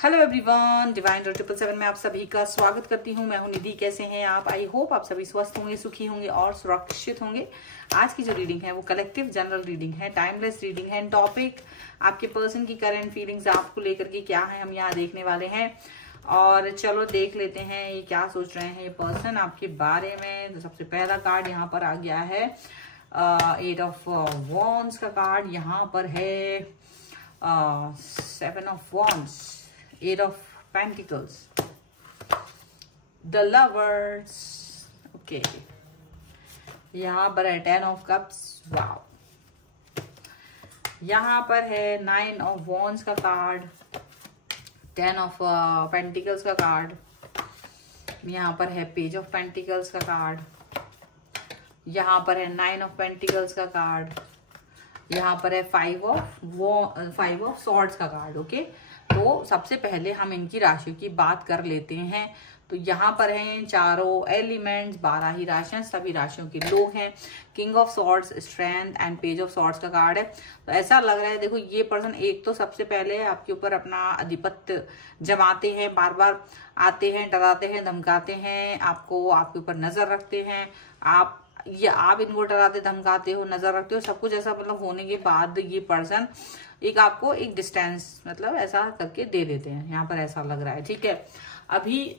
Hello everyone, divine 777 में आप सभी का स्वागत करती हूँ। मैं हूँ निधि। कैसे हैं आप? आई होप आप सभी स्वस्थ होंगे, सुखी होंगे और सुरक्षित होंगे। आज की जो रीडिंग है वो कलेक्टिव जनरल रीडिंग है, टाइमलेस रीडिंग है। टॉपिक आपके पर्सन की करंट फीलिंग्स आपको लेकर के क्या है, हम यहाँ देखने वाले हैं। और चलो देख लेते हैं ये क्या सोच रहे हैं ये पर्सन आपके बारे में। तो सबसे पहला कार्ड यहाँ पर आ गया है 8 ऑफ वॉन्ड्स का कार्ड। यहाँ पर है 7 of wands, 8 of Pentacles, the Lovers, okay. यहाँ पर है 10 of Cups, वाओ। यहाँ पर है 9 of Wands का कार्ड, 10 of Pentacles का कार्ड। यहाँ पर है Page of Pentacles का कार्ड। यहाँ पर है 9 of Pentacles का कार्ड। यहाँ पर है 5 of Swords का कार्ड, ओके। तो सबसे पहले हम इनकी राशि की बात कर लेते हैं। तो यहाँ पर हैं चारों एलिमेंट्स, 12 ही राशियां, सभी राशियों के लोग हैं। King of swords, strength and page of swords का कार्ड है। तो ऐसा लग रहा है, देखो ये पर्सन एक तो सबसे पहले आपके ऊपर अपना आधिपत्य जमाते हैं, बार बार आते हैं, डराते हैं, धमकाते हैं, आपके ऊपर नजर रखते हैं। आप इनको डराते धमकाते हो, नजर रखते हो, सब कुछ ऐसा मतलब होने के बाद ये पर्सन आपको एक डिस्टेंस मतलब ऐसा करके दे देते हैं। यहाँ पर ऐसा लग रहा है, ठीक है। अभी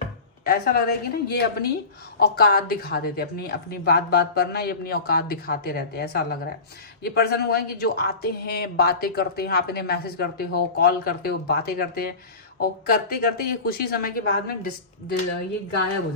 ऐसा लग रहा है कि ना ये अपनी औकात दिखा देते, अपनी बात पर ना ये अपनी औकात दिखाते रहते हैं, ऐसा लग रहा है। ये पर्सन हुआ है कि जो आते हैं, बातें करते हैं, आप इन्हें मैसेज करते हो, कॉल करते हो, बातें करते हैं, और करते करते ये कुछ ही समय के बाद में ये गायब हो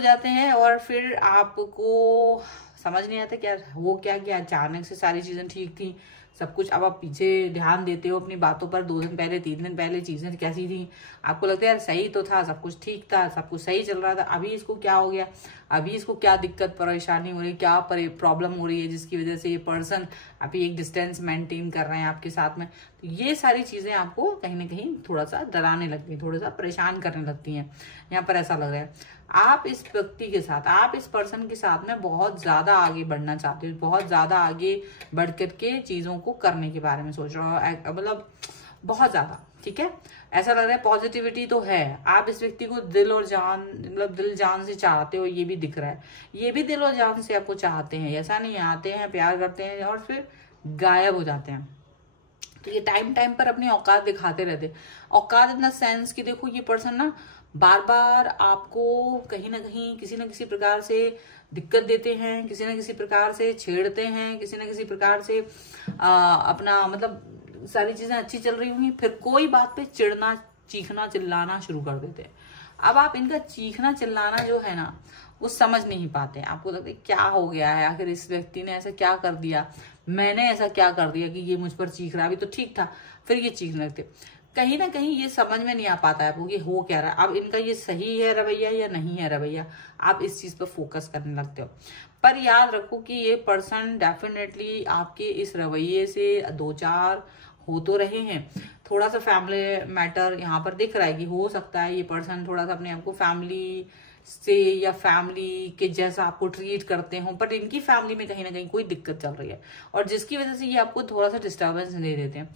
जाते हैं। और फिर आपको समझ नहीं आता क्या हो क्या गया। अचानक से सारी चीजें ठीक थी, सब कुछ, अब आप पीछे ध्यान देते हो अपनी बातों पर। 2 दिन पहले, 3 दिन पहले चीजें कैसी थी, आपको लगता है यार सही तो था, सब कुछ ठीक था, सब कुछ सही चल रहा था। अभी इसको क्या हो गया, अभी इसको क्या दिक्कत परेशानी हो रही है, क्या प्रॉब्लम हो रही है जिसकी वजह से ये पर्सन अभी एक डिस्टेंस मेंटेन कर रहे हैं आपके साथ में। तो ये सारी चीजें आपको कहीं ना कहीं थोड़ा सा डराने लगती है, थोड़ा सा परेशान करने लगती हैं। यहाँ पर ऐसा लग रहा है आप इस व्यक्ति के साथ, आप इस पर्सन के साथ में बहुत ज्यादा आगे बढ़ना चाहते हो, बहुत ज्यादा आगे बढ़ करके चीजों को करने के बारे में सोच रहे हो, मतलब बहुत ज्यादा, ठीक है। ऐसा लग रहा है पॉजिटिविटी तो है, आप इस व्यक्ति को दिल और जान, मतलब दिल जान से चाहते हो, ये भी दिख रहा है। ये भी दिल और जान से आपको चाहते हैं, ऐसा नहीं आते हैं, प्यार करते हैं और फिर गायब हो जाते हैं। तो ये टाइम पर अपनी औकात दिखाते रहते। औकात इन द सेंस कि देखो ये पर्सन ना बार बार आपको कहीं ना कहीं किसी न किसी प्रकार से दिक्कत देते हैं, किसी न किसी प्रकार से छेड़ते हैं, किसी न किसी प्रकार से अपना मतलब सारी चीजें अच्छी चल रही होंगी, फिर कोई बात पे चिढ़ना, चीखना, चिल्लाना शुरू कर देते हैं। अब आप इनका चीखना चिल्लाना जो है ना वो समझ नहीं पाते। आपको लगता है क्या हो गया है, आखिर इस व्यक्ति ने ऐसा क्या कर दिया, मैंने ऐसा क्या कर दिया कि ये मुझ पर चीख रहा है, अभी तो ठीक था, फिर ये चीखने लगते। कहीं ना कहीं ये समझ में नहीं आ पाता है आपको कि हो क्या रहा है। अब इनका ये सही है रवैया या नहीं है रवैया, आप इस चीज पर फोकस करने लगते हो। पर याद रखो कि ये पर्सन डेफिनेटली आपके इस रवैये से 2-4 हो तो रहे हैं। थोड़ा सा फैमिली मैटर यहाँ पर दिख रहा है कि हो सकता है ये पर्सन थोड़ा सा अपने आप को फैमिली से या फैमिली के जैसा आपको ट्रीट करते हो, पर इनकी फैमिली में कहीं ना कहीं कोई दिक्कत चल रही है और जिसकी वजह से ये आपको थोड़ा सा डिस्टर्बेंस दे देते हैं।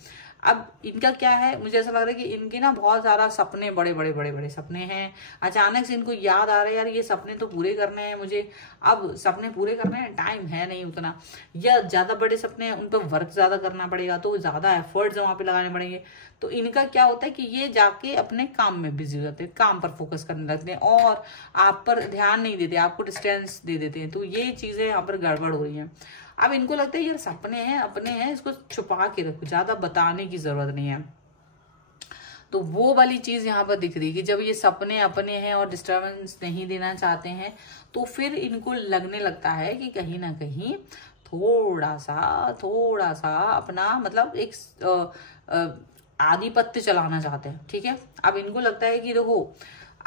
अब इनका क्या है, मुझे ऐसा लग रहा है कि इनके ना बहुत सारा सपने, बड़े सपने हैं। अचानक से इनको याद आ रहा है यार ये सपने तो पूरे करने हैं मुझे, अब सपने पूरे करने हैं, टाइम है नहीं उतना, या ज्यादा बड़े सपने हैं, उन पर वर्क ज्यादा करना पड़ेगा, तो ज्यादा एफर्ट्स वहां पे लगाने पड़ेंगे। तो इनका क्या होता है कि ये जाके अपने काम में बिजी हो जाते हैं, काम पर फोकस करने लगते हैं और आप पर ध्यान नहीं देते, आपको डिस्टेंस दे देते हैं। तो ये चीजें यहाँ पर गड़बड़ हो रही हैं। अब इनको लगता है यार सपने हैं, अपने हैं, इसको छुपा के रखो, ज्यादा बताने की जरूरत नहीं है। तो वो वाली चीज यहाँ पर दिख रही है कि जब ये सपने अपने हैं और डिस्टर्बेंस नहीं देना चाहते हैं, तो फिर इनको लगने लगता है कि कहीं ना कहीं थोड़ा सा अपना मतलब एक आधिपत्य चलाना चाहते हैं, ठीक है। अब इनको लगता है कि देखो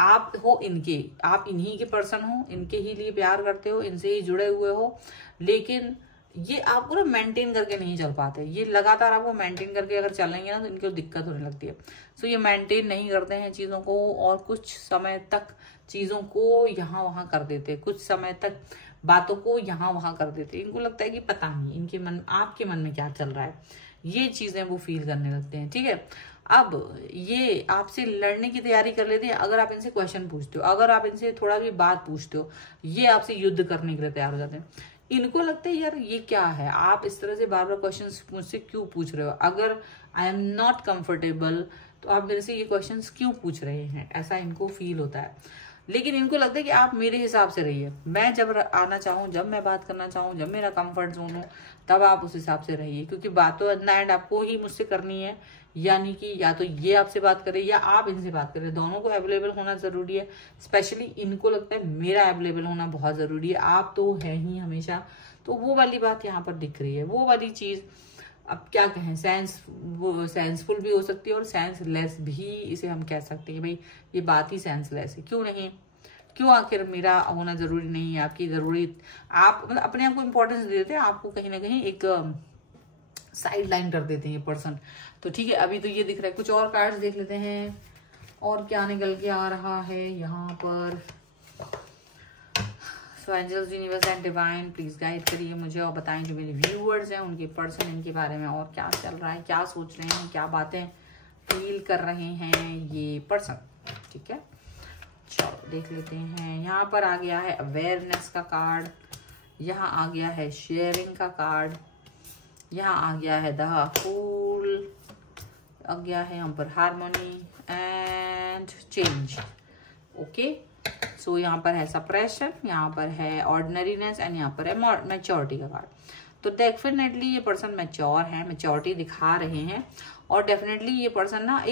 आप हो इनके, आप इन्हीं के पर्सन हो, इनके ही लिए प्यार करते हो, इनसे ही जुड़े हुए हो, लेकिन ये आपको ना मेंटेन करके नहीं चल पाते। ये लगातार आपको मेंटेन करके अगर चलेंगे ना तो इनको दिक्कत होने लगती है। सो ये मेंटेन नहीं करते हैं चीजों को और कुछ समय तक चीजों को यहाँ वहां कर देते, कुछ समय तक बातों को यहाँ वहां कर देते। इनको लगता है कि पता नहीं इनके मन, आपके मन में क्या चल रहा है, ये चीजें वो फील करने लगते हैं, ठीक है। अब ये आपसे लड़ने की तैयारी कर लेते हैं अगर आप इनसे क्वेश्चन पूछते हो, अगर आप इनसे थोड़ा भी बात पूछते हो, ये आपसे युद्ध करने के लिए तैयार हो जाते हैं। इनको लगता है यार ये क्या है, आप इस तरह से बार बार क्वेश्चन मुझसे क्यों पूछ रहे हो, अगर आई एम नॉट कंफर्टेबल तो आप मेरे से ये क्वेश्चन क्यों पूछ रहे हैं, ऐसा इनको फील होता है। लेकिन इनको लगता है कि आप मेरे हिसाब से रहिए, मैं जब आना चाहूँ, जब मैं बात करना चाहूँ, जब मेरा कंफर्ट जोन हो, तब आप उस हिसाब से रहिए, क्योंकि बात तो एट द एंड आपको ही मुझसे करनी है। यानी कि या तो ये आपसे बात करे या आप इनसे बात करें, दोनों को अवेलेबल होना जरूरी है। स्पेशली इनको लगता है मेरा अवेलेबल होना बहुत जरूरी है, आप तो है ही हमेशा। तो वो वाली बात यहाँ पर दिख रही है, वो वाली चीज। अब क्या कहें, सेंसफुल भी हो सकती है और सेंसलेस भी इसे हम कह सकते हैं। भाई ये बात ही सेंसलेस है, क्यों नहीं, क्यों आखिर मेरा होना जरूरी नहीं है, आपकी जरूरी, आप मतलब अपने आप को इम्पोर्टेंस दे देते हैं, आपको कहीं ना कहीं एक साइड लाइन कर देते हैं ये पर्सन। तो ठीक है, अभी तो ये दिख रहा है, कुछ और कार्ड्स देख लेते हैं और क्या निकल के आ रहा है यहाँ पर। So angels, universe and divine please guide करिए मुझे और बताएं जो मेरे व्यूअर्स हैं उनके पर्सन, इनके बारे में और क्या चल रहा है, क्या सोच रहे हैं, क्या बातें फील कर रहे हैं ये पर्सन। ठीक है, चलो देख लेते हैं। यहाँ पर आ गया है अवेयरनेस का कार्ड, यहाँ आ गया है शेयरिंग का कार्ड, यहाँ आ गया है द फूल, आ गया है यहाँ पर हार्मोनी एंड चेंज। ओके, सो यहाँ पर है सप्रेशन, यहाँ पर है ऑर्डिनरीनेस एंड यहाँ पर है मैच्योरिटी का कार्ड। तो डेफिनेटली ये पर्सन मैच्योर है, मैच्योरिटी दिखा रहे हैं और डेफिनेटली ये पर्सन ना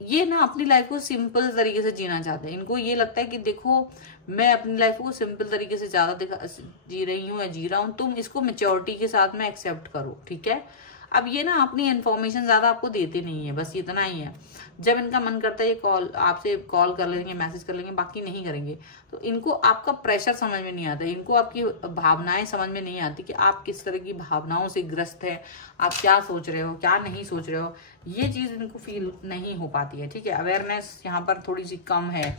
ये ना अपनी लाइफ को सिंपल तरीके से जीना चाहते हैं। इनको ये लगता है कि देखो मैं अपनी लाइफ को सिंपल तरीके से ज्यादा जी रही हूँ या जी रहा हूँ, तुम इसको मैच्योरिटी के साथ में एक्सेप्ट करो। ठीक है, अब ये ना अपनी इन्फॉर्मेशन ज्यादा आपको देते नहीं है, बस इतना ही है। जब इनका मन करता है ये आपसे कॉल कर लेंगे, मैसेज कर लेंगे, बाकी नहीं करेंगे। तो इनको आपका प्रेशर समझ में नहीं आता, इनको आपकी भावनाएं समझ में नहीं आती कि आप किस तरह की भावनाओं से ग्रस्त है, आप क्या सोच रहे हो, क्या नहीं सोच रहे हो, ये चीज इनको फील नहीं हो पाती है। ठीक है, अवेयरनेस यहाँ पर थोड़ी सी कम है,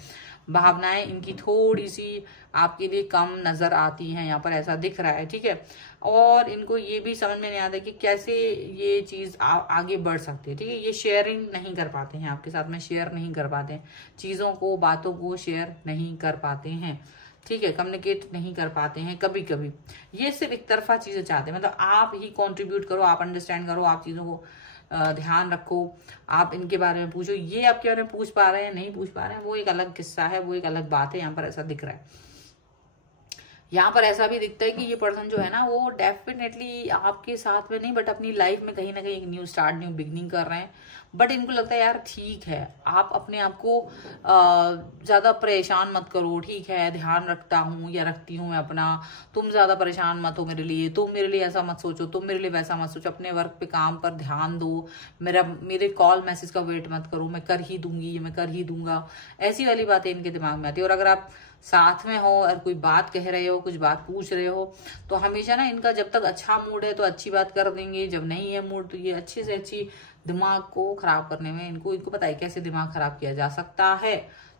भावनाएं इनकी थोड़ी सी आपके लिए कम नजर आती हैं, यहाँ पर ऐसा दिख रहा है। ठीक है, और इनको ये भी समझ में नहीं आता कि कैसे ये चीज आगे बढ़ सकती है। ठीक है, ये शेयरिंग नहीं कर पाते हैं आपके साथ में, शेयर नहीं कर पाते हैं चीजों को, बातों को शेयर नहीं कर पाते हैं। ठीक है, कम्युनिकेट नहीं कर पाते हैं कभी कभी, ये सिर्फ एक तरफा चीजें चाहते हैं, मतलब आप ही कंट्रीब्यूट करो, आप अंडरस्टैंड करो, आप चीजों को ध्यान रखो, आप इनके बारे में पूछो। ये आपके बारे में पूछ पा रहे हैं नहीं पूछ पा रहे हैं वो एक अलग किस्सा है, वो एक अलग बात है। यहाँ पर ऐसा दिख रहा है, यहाँ पर ऐसा भी दिखता है कि ये पर्सन जो है ना वो डेफिनेटली आपके साथ में नहीं बट अपनी लाइफ में कहीं ना कहीं एक न्यू स्टार्ट, न्यू बिगनिंग कर रहे हैं। बट इनको लगता है यार ठीक है, आप अपने आप को ज्यादा परेशान मत करो, ठीक है ध्यान रखता हूँ या रखती हूँ मैं अपना, तुम ज्यादा परेशान मत हो मेरे लिए, तुम मेरे लिए ऐसा मत सोचो, तुम मेरे लिए वैसा मत सोचो, अपने वर्क पे काम पर ध्यान दो, मेरे कॉल मैसेज का वेट मत करो, मैं कर ही दूंगी, मैं कर ही दूंगा, ऐसी वाली बातें इनके दिमाग में आती है। और अगर आप साथ में हो और कोई बात कह रहे हो, कुछ बात पूछ रहे हो, तो हमेशा ना इनका जब तक अच्छा मूड है तो अच्छी बात कर देंगे, जब नहीं है मूड तो ये अच्छी से अच्छी दिमाग को खराब करने में इनको पता है कैसे दिमाग खराब किया जा सकता है।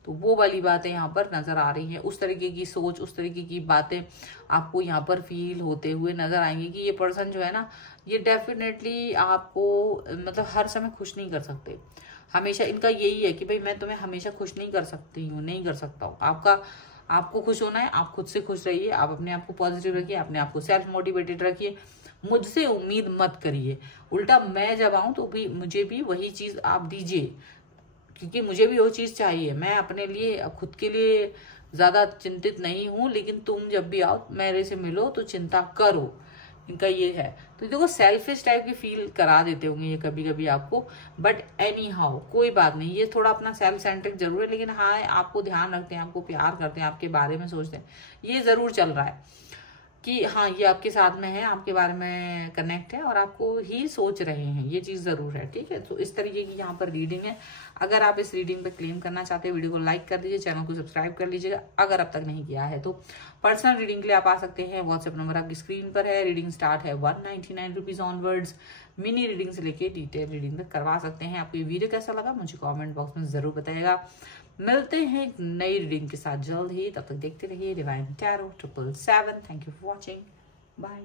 तो वो वाली बातें यहाँ पर नजर आ रही है, उस तरीके की सोच, उस तरीके की बातें आपको यहाँ पर फील होते हुए नजर आएंगी कि ये पर्सन जो है ना ये डेफिनेटली आपको मतलब हर समय खुश नहीं कर सकते। हमेशा इनका यही है कि भाई मैं तुम्हें हमेशा खुश नहीं कर सकती हूँ, नहीं कर सकता हूँ। आपको खुश होना है, आप खुद से खुश रहिए, आप अपने आप को पॉजिटिव रखिए, अपने आप को सेल्फ मोटिवेटेड रखिए, मुझसे उम्मीद मत करिए। उल्टा मैं जब आऊं तो भी मुझे भी वही चीज आप दीजिए, क्योंकि मुझे भी वो चीज चाहिए। मैं अपने लिए खुद के लिए ज्यादा चिंतित नहीं हूं, लेकिन तुम जब भी आओ मेरे से मिलो तो चिंता करो, इनका ये है। तो देखो सेल्फिश टाइप की फील करा देते होंगे ये कभी कभी आपको, बट एनी हाउ कोई बात नहीं, ये थोड़ा अपना सेल्फ सेंट्रिक जरूर है, लेकिन हाँ आपको ध्यान रखते हैं, आपको प्यार करते हैं, आपके बारे में सोचते हैं, ये जरूर चल रहा है कि हाँ ये आपके साथ में है, आपके बारे में कनेक्ट है और आपको ही सोच रहे हैं, ये चीज जरूर है। ठीक है, तो इस तरीके की यहाँ पर रीडिंग है। अगर आप इस रीडिंग पे क्लेम करना चाहते हैं वीडियो को लाइक कर दीजिए, चैनल को सब्सक्राइब कर लीजिएगा अगर अब तक नहीं किया है। तो पर्सनल रीडिंग के लिए आप आ सकते हैं, व्हाट्सएप नंबर आपकी स्क्रीन पर है। रीडिंग स्टार्ट है 199 रुपीज ऑनवर्ड्स। मिनी रीडिंग से लेके डिटेल रीडिंग तक करवा सकते हैं। आपको ये वीडियो कैसा लगा मुझे कॉमेंट बॉक्स में जरूर बताइएगा। मिलते हैं एक नई रीडिंग के साथ जल्द ही, तब तक देखते रहिए divine tarot 777। Thank you for watching, bye.